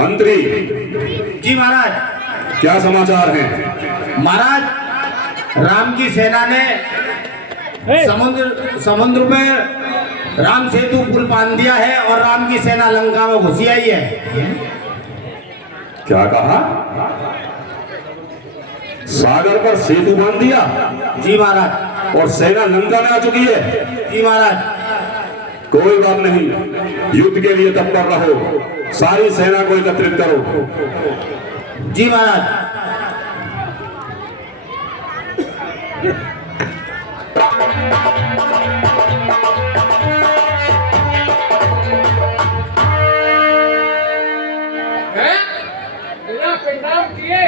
मंत्री जी महाराज। क्या समाचार हैं? महाराज, राम की सेना ने समुद्र में राम सेतु पुल बांध दिया है और राम की सेना लंका में घुसी आई है। क्या कहा? सागर पर सेतु बांध दिया? जी महाराज। और सेना लंका में आ चुकी है? जी महाराज। कोई बात नहीं, युद्ध के लिए तत्पर रहो, सारी सेना को एकत्रित करो। जी महाराज। बिना प्रणाम किए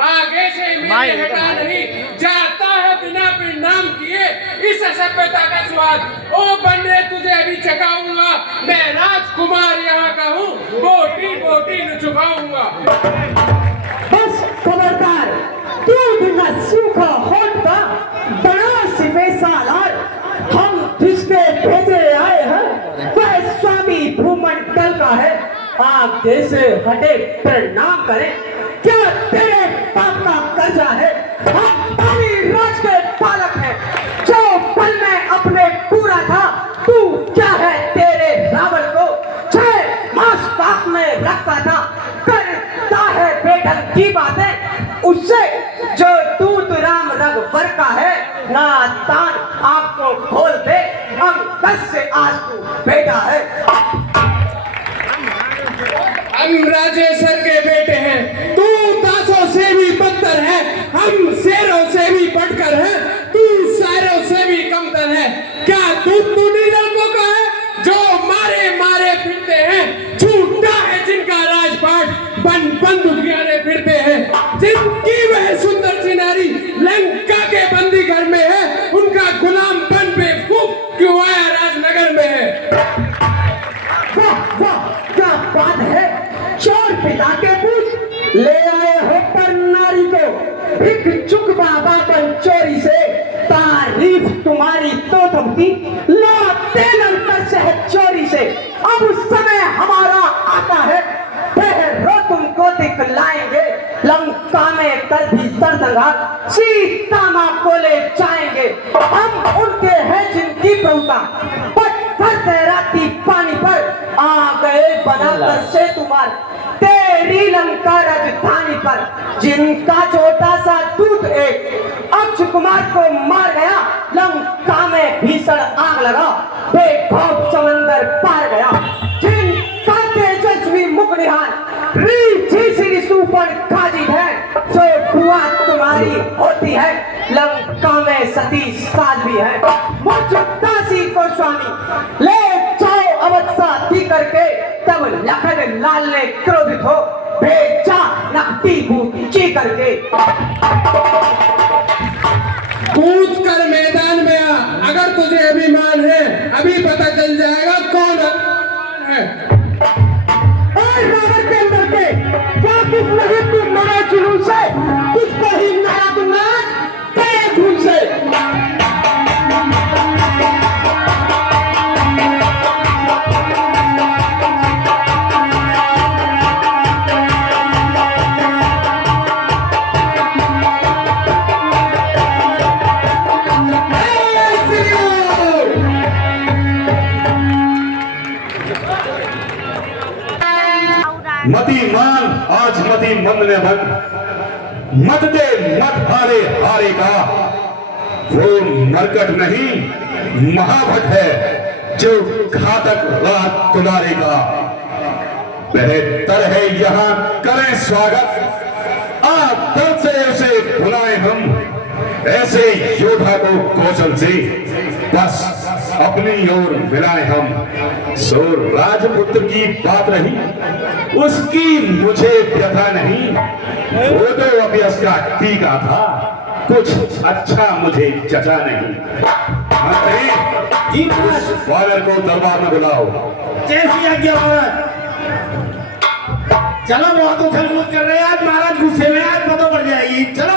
आगे से मेरे हटा नहीं जाता है, बिना प्रणाम किए इस असभ्यता का स्वाद। ओ बंदे, तुझे अभी चखाऊंगा, मैं राजकुमार यहाँ का हूँ, बोटी बोटी न चुकाऊंगा। बस खबरदार, दूध न सूखा होठ का बड़ा सिपेसालार। हम जिसके भेजे आए हैं वह स्वामी भूमंडल का है। आगे से हटे प्रणाम करें, क्या तेरे पाप का कर्जा है? हम पानी राज के बालक हैं, जो पल में अपने पूरा था। तू क्या है तेरे रावण को 6 मास पाप में रखता था। करता है बेढंग की बातें उससे जो दूत राम रघुवर का है। नातान आपको खोल दे, अंगद से आज तू बेटा है। हम राजेश्वर के बेटे हैं, तू दासों से भी बदतर है, हम शेरों से भी बढ़कर है, तू शायरों से भी कमतर है। क्या तू लड़कों का है जो मारे मारे फिरते हैं? छूटा है जिनका राजपाट, बंदूक गिराने फिरते हैं। जिनकी वह सुंदर सी नारी लंका के बंदी घर में है, उनका गुलाम बन बेवकूफ क्यों आया राजनगर में है? वाह वाह, क्या बात है, चोर पिता के पूछ ले आए हो पर नारी को। भिख चुक बाबा बन चोरी से, तारीफ तुम्हारी तो थमती लाते नंतर से है चोरी से। अब समय हमारा आता है, ठहरो तुमको दिखलाएंगे। लंका में कर भी सरदंगा, सीता माँ को ले जाएंगे। हम उनके हैं जिनकी प्रभुता पत्थर तैराती पानी पर आ गए बनाकर से तुम्हार तेरी लंका राजधानी पर। जिनका छोटा सा दूत एक अक्ष कुमार को मार गया, लंका में भीषण आग लगा, बेखौफ समंदर पार गया। जिनका तेजस्वी मुख निहार रीछी सी सुपन काजी है, जो हुआ तुम्हारी होती है लंका में सती साज भी है। मुझ दासी को स्वामी ले जाओ अवध साथी करके, तब लखन लाल ने क्रोधित हो भेजा नकदी बूची करके। कूद कर मैदान में आ, अगर तुझे अभिमान है अभी पता चल जाएगा कौन है। और रावण के अंदर के वाकिफ नहीं तू मेरे जुनून से, तुझको ही नया दूंगा तेरे खून से। मति मान आज मति मंद ने भन, मत दे मत हारे हारे का। वो मरकट नहीं महाभट है, जो घातक रात तुलारेगा। बेहतर है यहाँ करें स्वागत, आदर से उसे बुलाए हम, ऐसे योद्धा को कौशल से बस अपनी ओर मिलाए हम। सो राजपुत्र की बात रही, उसकी मुझे व्यथा नहीं। वो तो अभ्यास का टीका था, कुछ अच्छा मुझे जचा नहीं। मंत्री जी महाराज। वानर को दरबार में बुलाओ। जैसी आज्ञा महाराज। चलो, बहुत उछल कूद कर रहे हैं आज महाराज, गुस्से में आज पता पड़ जाएगी। चलो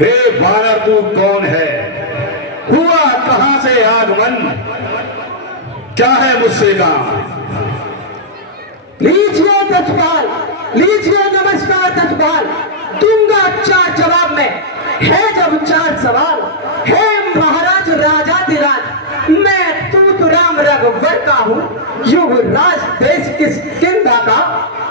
हे वानर तू कौन है, हुआ कहां से आगमन, क्या है मुझसे काम। लीजिए दजपाल, लीजिए नमस्कार दजपाल, दूंगा 4 जवाब में, है जब 4 सवाल। है महाराज राजाधिराज, मैं तूत राम रघुवर का हूँ, युवराज देश किष्किंधा का,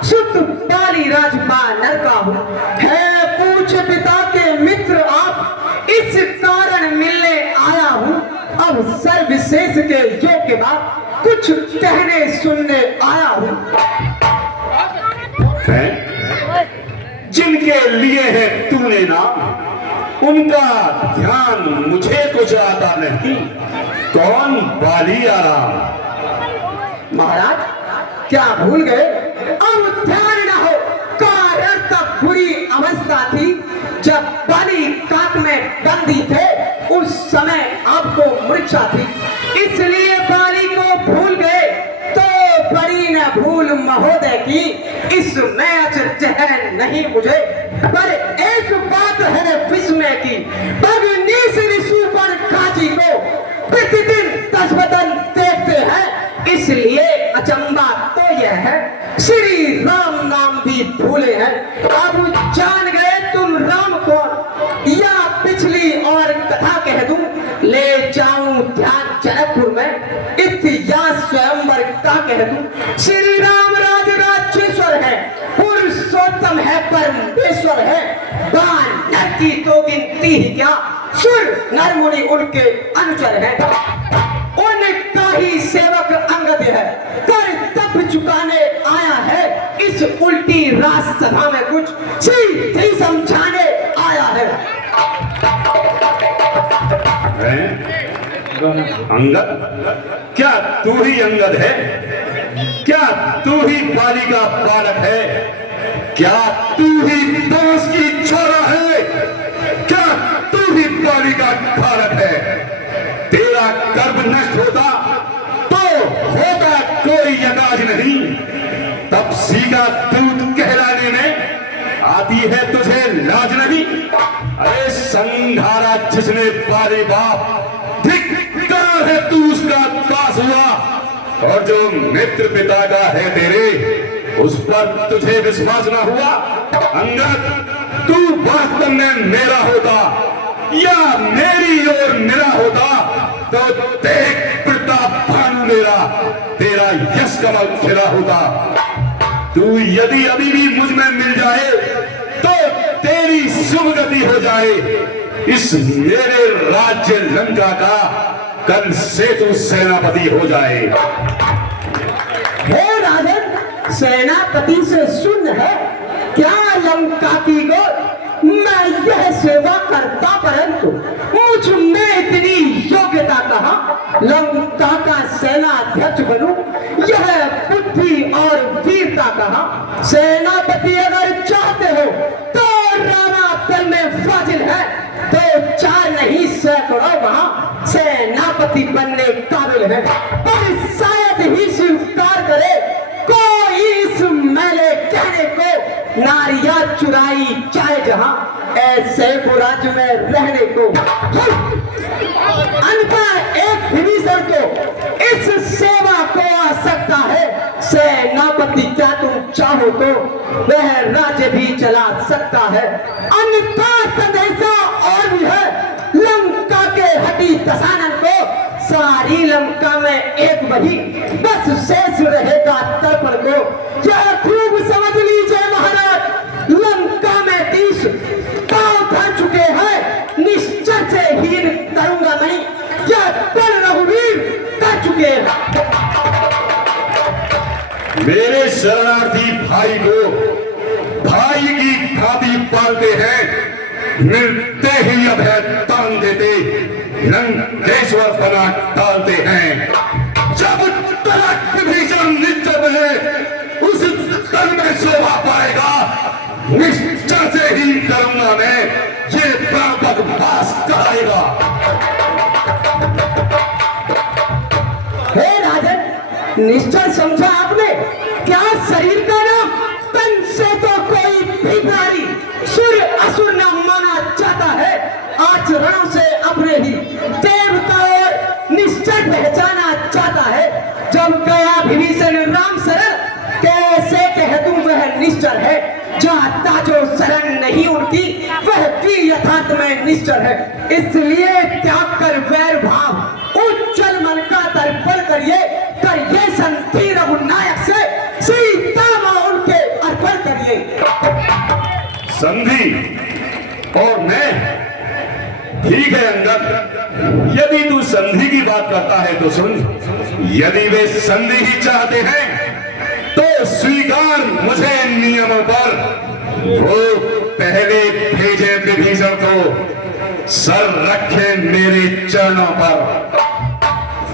सुत पाली राज बानर का हूँ। है पूछ पिता के मित्र आप, इस कारण मिलने आया हूँ। अब सर्वशेष के योग के बाद कुछ कहने सुनने आया हूँ। जिनके लिए है तूने नाम, उनका ध्यान मुझे कुछ आता नहीं, कौन बाली आराम। महाराज क्या भूल गए, अब ध्यान न हो, कारण तक बुरी अवस्था थी जब बाली काक में बंदी थे, उस समय आपको मूर्छा थी, इसलिए बाली को भूल गए। तो बड़ी न भूल महोदय की, इसमें अचरज नहीं मुझे, पर एक बात है विस्मय की, भगनीश ऋषि पर काजी को प्रतिदिन 10 बदन देखते हैं, इसलिए अचंबा तो यह है श्री राम नाम भी भूले हैं। अब जान गए तुम राम कौन, या पिछली और कथा कह दूं, ले जाऊं ध्यान जयपुर में, इतिहास स्वयंवर का कह दूं। श्री राम राजराजेश्वर है, पुरुषोत्तम है, परमेश्वर है, बानर की तो गिनती ही क्या, सुर नर मुनि उनके अनुचर है, उनका ही सेवक अंगद है, कर तप चुकाने आया है, इस उल्टी राजसभा में कुछ सीधी समझाने आया है। अंगद, क्या तू ही अंगद है, क्या तू ही बाली का बालक है, क्या तू ही दास की छोरा है, क्या तू ही बाली का बालक है। तेरा गर्भ नष्ट होता तो होता कोई यकाज नहीं, तब सीधा दूध कहलाने में आती है तुझे लाज नहीं। अरे संघारा जिसने बाली बाप, धिक्कार है तू उसका दास हुआ, और जो मित्र पिता का है तेरे, उस पर तुझे विश्वास ना हुआ। अंगद, तू वास्तव में मेरा होता या मेरी ओर मेरा होता, तो देख प्रताप भानु मेरा, तेरा यश कमल खिला होता। तू यदि अभी भी मुझ में मिल जाए तो तेरी शुभ गति हो जाए, इस मेरे राज्य लंका का कल से तू सेनापति हो जाए। हे राजन, सेनापति से सुन है क्या लंका की गोद, मैं यह सेवा करता, परंतु मुझ में इतनी योग्यता कहाँ, लंका का सेनाध्यक्ष बनूं, यह बुद्धि और वीरता कहाँ। सेनापति अगर चाहते हो तो रामापल में फाजिल है, तो 4 नहीं सैकड़ों वहां सेनापति बनने काबिल है, पर शायद ही स्वीकार करे कोई इस मेले कहने को, नारियां चुराई चाहे जहां, ऐसे राज्य में रहने को। अनपढ़ एक विभीषण को इस सेवा को आ सकता है, सेनापति क्या तुम चाहो तो वह राज्य भी चला सकता है। अन्यथा संदेशा और भी है, लंका के हटी दशानन को सारी लंका में एक बही, बस शेष रहेगा तर्पण को। यह खूब समझ लीजिए महाराज, लंका में 30 पांव धर चुके हैं, निश्चय से हीन करूंगा नहीं, यह बल रघुवीर कर चुके हैं। मेरे शरणार्थी भाई को भाई की भांति पालते हैं, मिलते ही अभय तान देते, लंकेश्वर बना डालते हैं। जब तलक विभीषण निश्चय है, उस तन में शोभा पाएगा, निश्चय से ही करूंगा मैं, ये प्रापक पास कराएगा। हे राजन, निश्चय समझा आपने, क्या शरीर का नाम तन से तो कोई भी नारी सुर असुर न माना जाता है, रणों से अपने ही देवता और निश्चय पहचाना चाहता है। जब गया विभीषण राम शरण, कैसे कह दूं वह निश्चर है। जाता जो शरण नहीं उनकी, वह भी यथार्थ में निश्चर है। इसलिए त्याग कर वैर भाव, उज्जवल मन का तर्पण करिए संधि रघुनायक से, सीता मां उनके अर्पण करिए। संधि और मैं, ठीक है अंगद, यदि तू संधि की बात करता है तो सुन। यदि वे संधि ही चाहते हैं तो स्वीकार मुझे नियमों पर। वो पहले भेजे विभीषण को, सर रखे मेरे चरणों पर।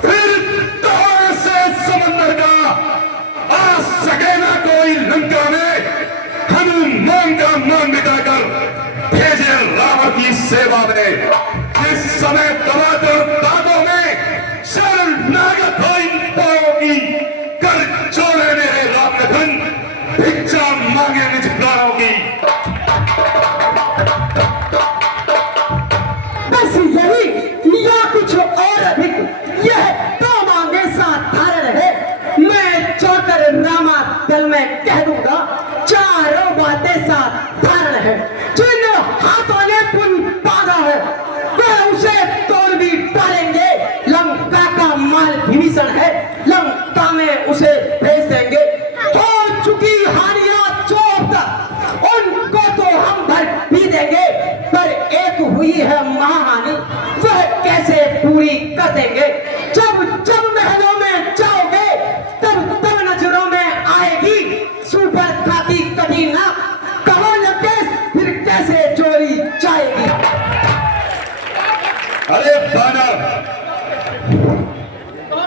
फिर तोड़ से समंदर का आ सके ना कोई लंका में। हनुमान का मान मिटाकर भेजे रावण की सेवा में। जिस समय दबाकर दांतों में शरणागत हो इन पाओं की, कर जोड़े मेरे राम लखन, भिक्षा मांगे निज प्राणों की। बस यही या कुछ और अधिक, यह तो मांगे साधारण है। मैं चौकर रामा दल में कह दूंगा, चारों बातें साधारण है। जिन हाथों ने पुन पागा है, वे उसे तोड़ भी डालेंगे। लंका का माल विभीषण है, लंका में उसे भेज देंगे। हो चुकी हानियां चोट, उनको तो हम भर भी देंगे। पर एक हुई है महाहानि, वह कैसे पूरी कर देंगे। जब जब महलों में जाओगे, तब तब नजरों में आएगी सुभद्रा की कटी ना। कहो लंकेश, फिर कैसे चोरी जाएगी। अरे बानर,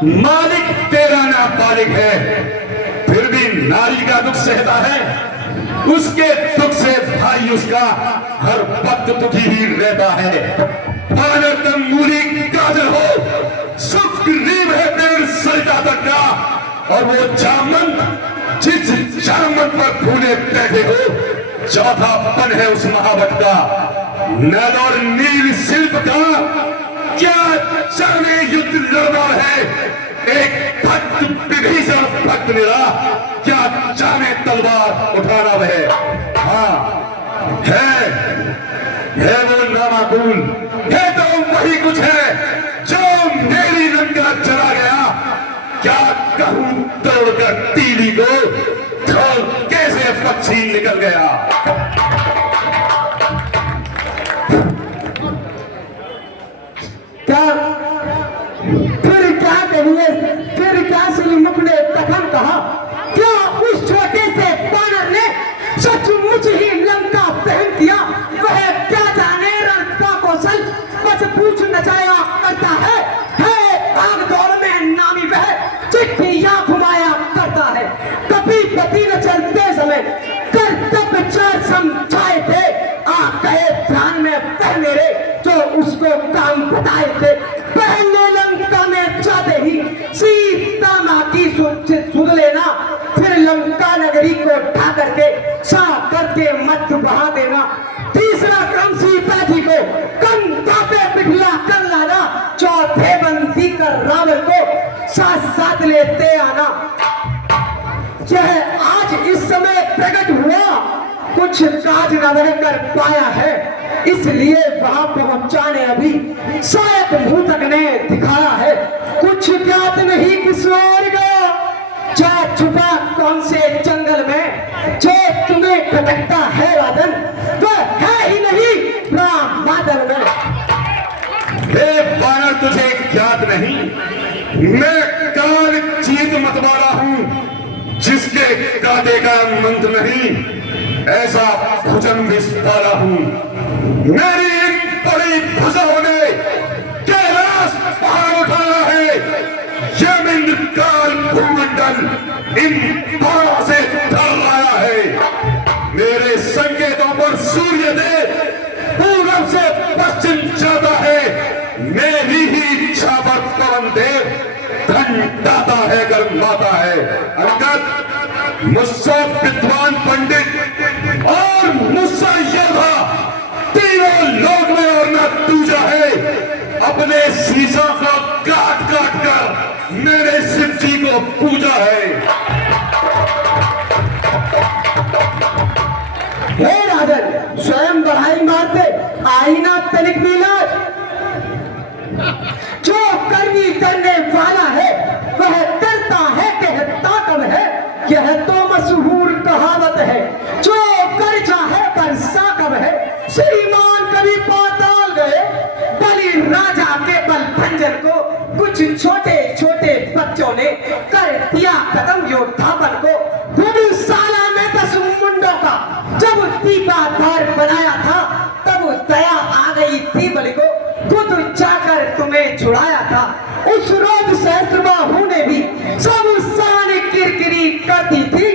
मालिक तेरा ना बालिक है, फिर भी नारी का दुख सहता है। उसके दुख से भाई उसका हर वक्त दुखी ही रहता है। बानर तुम मूली गाजर हो, सुग्रीव है पेड़ सरिता तक का, और वो जामन जिस जामन पर फूले बैठे हो, चौथापन है उस महावत का। नल और नील शिल्प का क्या जाने युद्ध लड़ना है। एक भक्त विभीषण भक्त मेरा, क्या जाने तलवार उठाना वह। हाँ है वो नामाकूल, है तो वही कुछ है जो मेरी लंका चला गया। क्या कहूं तोड़कर तीली को, तो कैसे पक्षी निकल गया। क्या फिर क्या कहिए, फिर क्या श्रीमुख ने कथन कहा। क्या उस छोटे से बानर ने सचमुच ही लंका पहन दिया। वह क्या जाने रण का कौशल, बस पूछ नचाया करता है। भाग दौड़ में नामी वह चिट्ठियां घुमाया करता है। कभी पति न चलते समय कर्तव्य चार समझाए थे। आ गए ध्यान में पर मेरे, जो उसको काम बताए थे। पहले लंका में जाते ही सीता मां की सुन लेना, फिर लंका नगरी को ढा करके साफ करके मत बहा देना। तीसरा क्रम सीता जी को कंधा पे बिठला कर लाना। चौथे बंदी कर रावण को साथ साथ लेते आना। यह आज इस समय प्रकट हुआ, कुछ काज न वह कर पाया है, इसलिए वहां पहुंचाने अभी शायद भूतक ने दिखाया है। कुछ ज्ञात नहीं किस ओर गया, जा छुपा कौन से जंगल में। जो तुम्हें खटकता है राधन, वह है ही नहीं राम बादल में। हे बानर, तुझे ज्ञात नहीं, मैं काल चीत मतवाला हूं, जिसके कांटे का मंत्र नहीं। ऐसा भुजन विस्तारा हूं, मेरी इन बड़ी भुजाओं ने कैलाश पहाड़ उठाया है। यमिंद्र काल भूमंडल इन बाणों से ढल रहा है। मेरे संकेतों पर सूर्य देव पूरब से पश्चिम जाता है। मेरी ही इच्छा पर पवन देव ठंडाता है, गर्माता है। अंगद, मुझसे विद्वान पंडित और मुझसे योद्धा तीनों लोक में और न तू पूजा है। अपने शीशा को काट काट कर मैंने शिव जी को पूजा है। हे राजन, स्वयं बढ़ाई मारते आईना तनिक मिलाज। जो करनी करने वाला है वह करता है, कहता कब है, यह तो मशहूर कहावत है। जो कर चाहे बरसा कब है, श्रीमान कभी पाताल गए, बलि राजा के बल भंजन को कुछ छोटे छोटे बच्चों ने कर दिया खत्म योद्धापन को। साला में 10 मुंडों का जब दीपाधार बनाया था, तब दया आ गई थी बलि को, खुद जाकर तुम्हें छुड़ाया था। उस रोज सहस्त्रबाहु ने भी सब शान किरकिरी कर दी थी।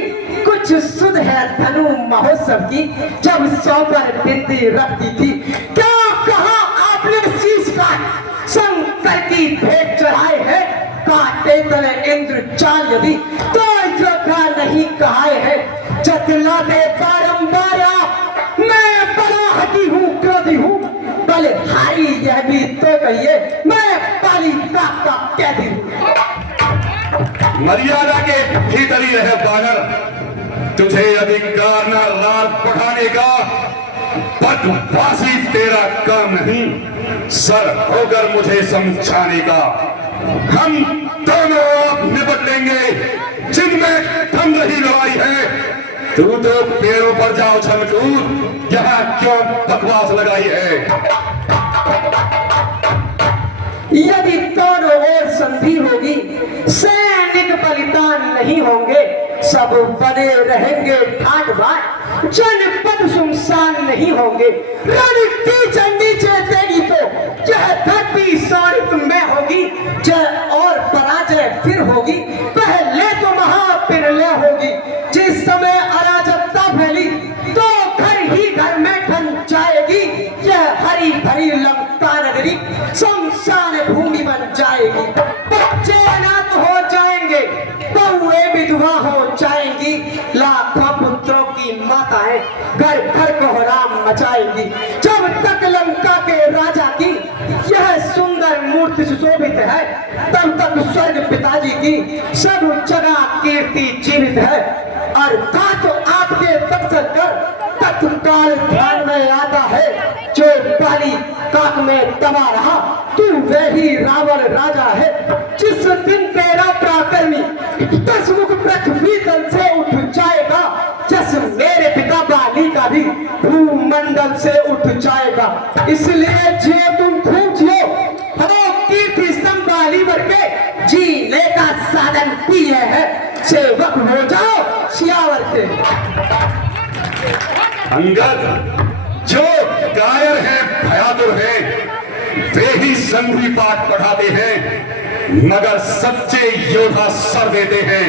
कुछ सुध है धनु महोत्सव की, जब 100 पर बिंदी रखती थी। क्या कहा आपने शीश काट शंकर की भेंट चढ़ाए है, काटे तले इंद्र चाल यदि तो योद्धा नहीं कहाए है। जतला दे बारंबार आप, मैं बड़ा हटी हूँ, क्रोधी हूँ, भले हारी यह भी तो कहिए, मैं पाली का कैदी हूँ। मर्यादा के भीतर ही रहे बानर, तुझे अधिकार न रात पढ़ाने का, बदमाशी तेरा काम नहीं, सर होकर मुझे समझाने का। हम दोनों आप निपट लेंगे जिनमें थम रही लड़ाई है। तू तो पेड़ों पर जाओ छलकूद, यहाँ क्यों बकवास लगाई है। यदि दोनों ओर संधि होगी, सैनिक बलिदान नहीं होंगे, सब बने रहेंगे ठाट बाट, जनपद सुनसान नहीं होंगे। रण की चंडी देगी तो यह धरती शोणित में होगी, जय और पराजय फिर होगी, पहले तो महाप्रलय होगी। जिस समय अराजकता फैली तो घर ही घर में ठन जाएगी, यह हरी भरी लंका नगरी शमशान भूमि बन जाएगी। बच्चे अनाथ हो जाएंगे, बहुएं विधवा हो जाएंगी, लाखों पुत्रों की माताएं घर घर कोहराम मचाएंगी। जब तक लंका के राजा की यह सुंदर मूर्ति सुशोभित है, तब तक स्वर्ग पिताजी की सब जगह कीर्ति जीवित है। अर्थात आपके तत्सर कर तत्काल ध्यान में आता है, जो बाली काक में दबा रहा, तू वही रावण राजा है। जिस दिन तेरा पराक्रमी 10 मुख पृथ्वी तल से उठ जाएगा, जैसे मेरे पिता बाली का भी भूमंडल से उठ जाएगा। इसलिए जो तुम खूब जियो, कीर्ति स्तंभ बाली करके जीने का साधन किए है, सेवक हो जाओ सियावर के। अंगद, जो कायर है भयातुर है, वे ही संधि पाठ पढ़ाते हैं, मगर सच्चे योद्धा सर देते हैं,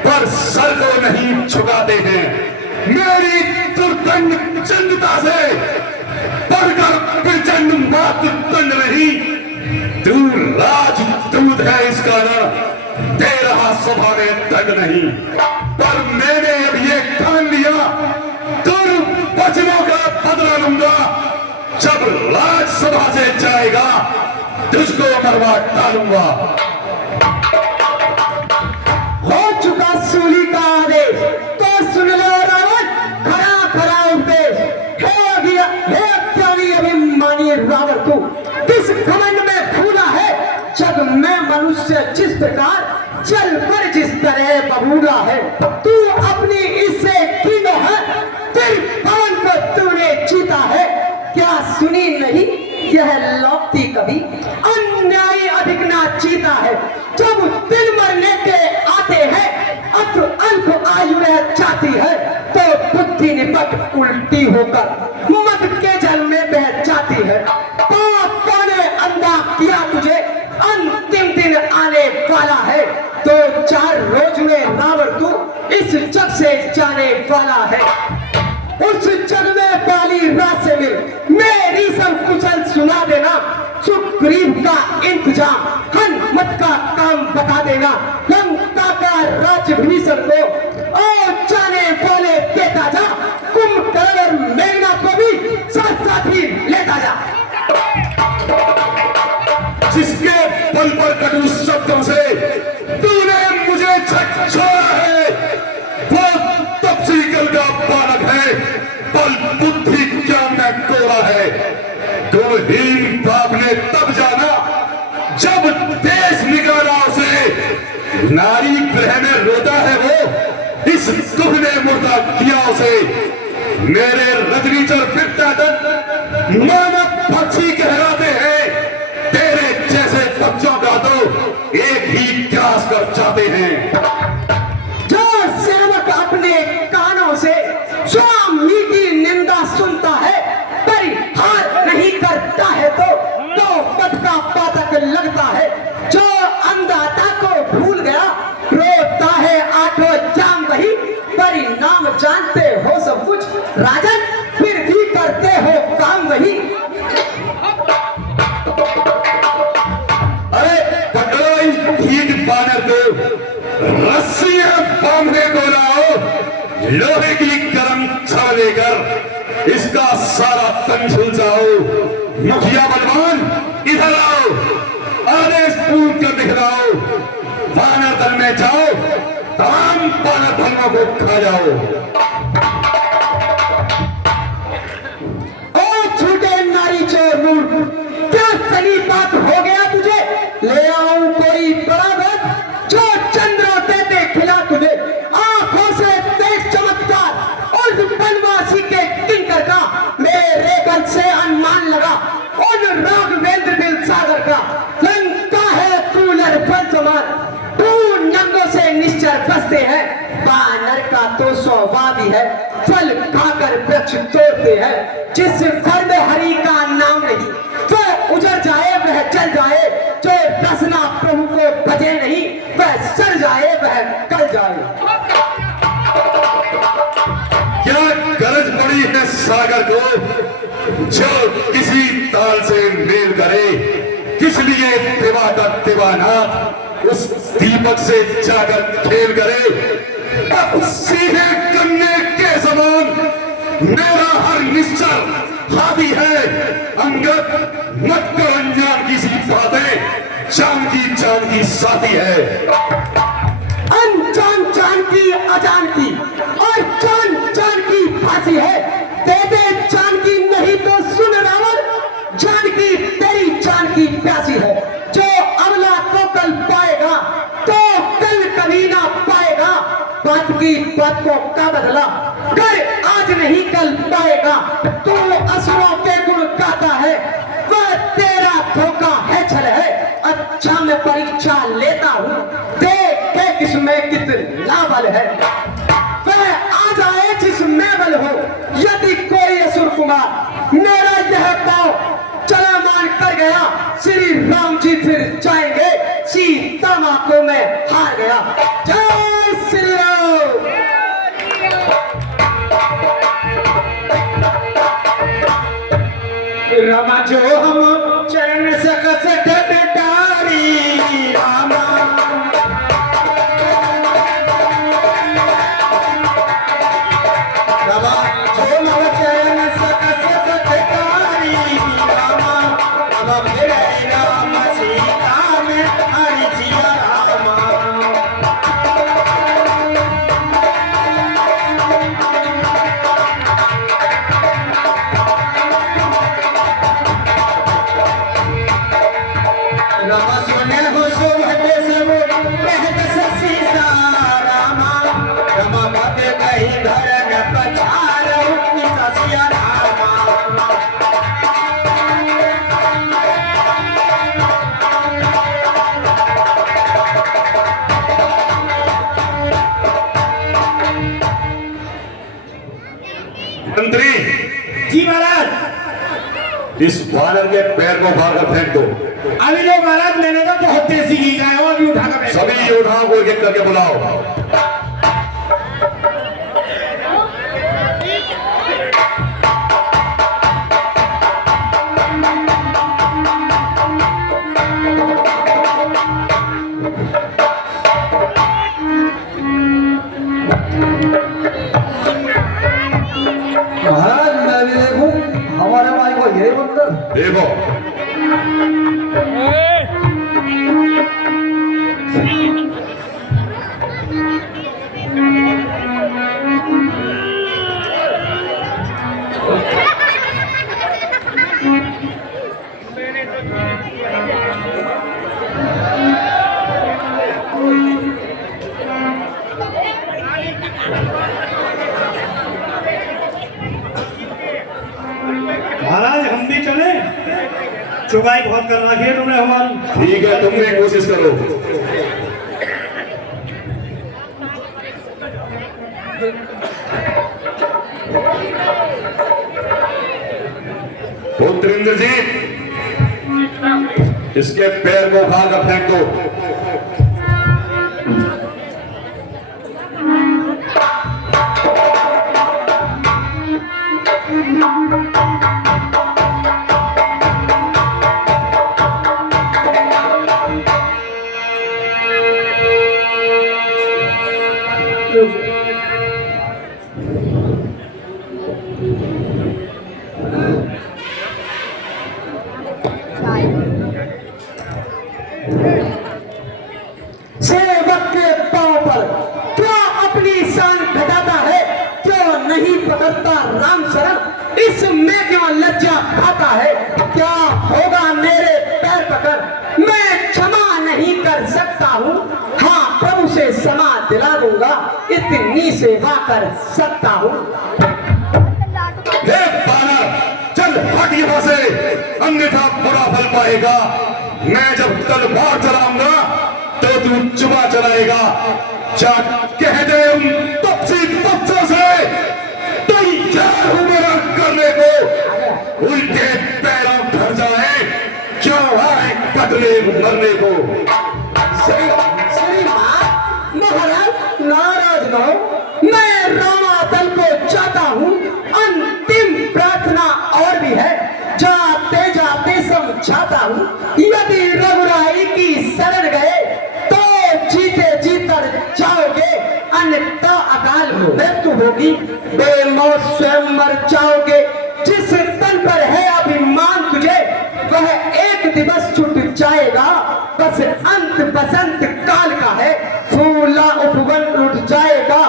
पर सर को नहीं झुकाते हैं। मेरी दुर्दंड चंदता से बढ़कर प्रचंड मात्र दंड नहीं, तू राजदूत है, इस कारण दे रहा सभा में दंड नहीं। पर मैंने अब ये ठान लिया, वचनों का बदला लूंगा। जब राज्यसभा से जाएगा, तुझको मरवा डालूंगा। हो चुका सूली का आदेश, तो सुन लो रावण, खरा खरा उपदेश। हे अज्ञानी अभिमानी रावण, तू किस घमंड में फूला है, जब मैं मनुष्य जिस प्रकार चल पर जिस तरह बबूला है। तू अपनी इससे कीनो है, फिर पवन को तूने जीता है। क्या सुनी नहीं यह लौटती कभी, अन्यायी अधिक ना जीता है। जब दिन मरने के आते हैं, अत्र अल्प आयु रह जाती है, तो बुद्धि निपट उल्टी होकर मद के जल में बह जाती है। पापों ने अंधा किया तुझे, अंतिम दिन आने वाला है, तो 4 रोज में रावण तू इस जग से जाने वाला है। उस जग में बाली रात से मिल मेरी सब कुशल सुना देना, सुग्रीव का इंतजाम हनुमत का काम बता देना, लंका का राज्य भीषण को और जाने वाले देता जा, कुंभकर्ण और मेघनाथ को भी साथ साथ ही लेता जा। बल पर कटु शब्दों से तूने मुझे झकझोरा है। वो तब से कल का बालक है, बल बुद्धि ज्ञान में कोरा है। गुणहीन बाप ने तब जाना जब देश निकाला उसे। नारी गृह में रोता है वो, इस दुख ने मुर्दा किया उसे। मेरे रजनीचर बिरता दत्त मानव पक्षी कहलाते हैं, तेरे जैसे बच्चों का तो एक ही क्लास कर जाते हैं। जो सेवक अपने कानों से स्वामी की निंदा सुनता है, परिहार नहीं करता है तो पद का पातक लगता है। जो अंधाता को भूल गया, रोता है आठों जाम वही। परिणाम जानते हो सब कुछ राजन, फिर भी करते हो काम वही। अरे पकड़ो इस ठीक बानर को, रस्सियां बांधने को लाओ, लोहे की गर्म छड़ लेकर इसका सारा तन झुलझाओ। मुखिया बलवान इधर आओ, आदेश पूर्ण कर दिखलाओ। बानर दल में जाओ, तमाम बानर धर्मों को खा जाओ। ओ छूटे नारी चोर मूर्ख, क्या सही बात हो गया तुझे? ले आऊं कोई बराबर जो चंद्रोदय दे खिला तुझे। आंखों से तेज चमत्कार और बनवासी के किंकर का मेरे घर से अनुमान लगा। उन राघवेंद्र दिल सागर का लंका है कूलर पर समान। तू नंगों से निश्चर बसते हैं, बानर का तो स्वभाव ही है फल खाकर वृक्ष तोड़ते हैं। जिस घर में हरि का नाम नहीं वह उजड़ जाए, वह चल जाए। जो रसना प्रभु को भजे नहीं, वह सड़ जाए, वह कल जाए। क्या गरज पड़ी है सागर को, जो किसी ताल से मेल करे। किस लिए तिवा का तिवानाथ उस दीपक से जाकर खेल करे। अब सीधे कन्ने के समान मेरा हर निश्चर हावी है। अंगद मत कर अनजान की सी बातें, जान की साथी है। अनजान जान की अजान की और जान की फांसी है। दे दे जान की नहीं तो सुन रावण, जान की तेरी जान की प्यासी है। जो अमला को कल पाएगा तो कल कभी ना पाएगा। बात की बात को का बदला कर आज नहीं कल पाएगा। तू असुरों के गुण गाता है, वह तेरा धोखा है छल है। अच्छा मैं परीक्षा लेता हूँ, देख के किसमें कितना बल है। वह आ जाए जिसमें बल हो, यदि कोई असुर कुमार मेरा यह पाँव चला मान कर गया। श्री राम जी फिर जाएंगे, सीता माँ को मैं हार गया। जय श्री राम। रमा जो हम चरण सकस डटारी रामा। रमा जो हम चरण सकस डटारी रामा। अब मेरे राम सीता में हरि सिया रामा। रमा सुने हो शोभते सब कहत ससी रामा। रमा बात कही घर न पछारो ससिया रामा। मंत्री जी महाराज, इस बानर के पैर को मारकर फेंक दो। अभी लोग महाराज मैंने तो बहुत तेजी की है, और अभी उठा कर सभी योद्धाओं को एक एक करके बुलाओ। महाराज मैं भी देखूं हमारे भाई को यही मंत्र देखो महाराज हम भी चले, चुगाई बहुत कर रखी है तुमने हमारी। ठीक है, तुम भी कोशिश करो। पुत्र इंद्रजीत, इसके पैर को उठा कर फेंक दो। सेवक के पांव पर क्यों अपनी शान घटाता है, क्यों नहीं पकड़ता राम शरण, इसमें क्यों लज्जा खाता है। क्या होगा मेरे पैर पकड़, मैं क्षमा नहीं कर सकता हूँ। हाँ, प्रभु से क्षमा दिला दूंगा, इतनी सेवा कर सकता हूँ। हे बानर, चल हट यहाँ से, अन्यथा बुरा फल पाएगा। मैं जब तलवार चलाऊंगा तो तू चुमा चलाएगा। जा कह दे उन तपसी तपसों से, तैयार हूं मेरा करने को। उनके पैरों घर जाए, क्यों आए बदले मरने को। श्रीमान महाराज नाराज न हो, मैं रामादल को चाहता हूँ। अंतिम प्रार्थना और भी है, जाते जाते समझाता हूँ। यदि रघुराई की शरण गए तो जीते जीतर जाओगे, अन्यथा अकाल मृत्यु होगी, बेमौत स्वयं मर जाओगे। जिस तन पर है अभिमान तुझे, वह एक दिवस छूट जाएगा। बस अंत बसंत काल का है, फूला उपवन उठ जाएगा।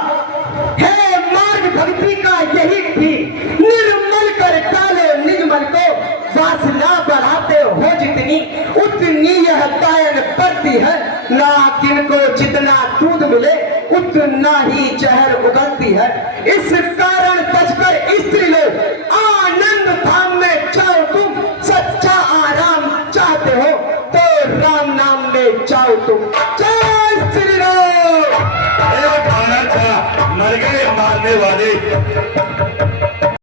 है मार्ग भक्ति का यही भी, निर्मल कर डालो निजमल को। वासना बढ़ाते हो जितनी, उतनी यह दायन पड़ती है। नागिन को जितना दूध मिले, उतना ही जहर उगलती है। इस कारण बचकर स्त्री लोग आनंद धाम में जाओ। तुम सच्चा आराम चाहते हो तो राम नाम में जाओ तुम। जय श्री राम। बानर था, मर गए मारने वाले।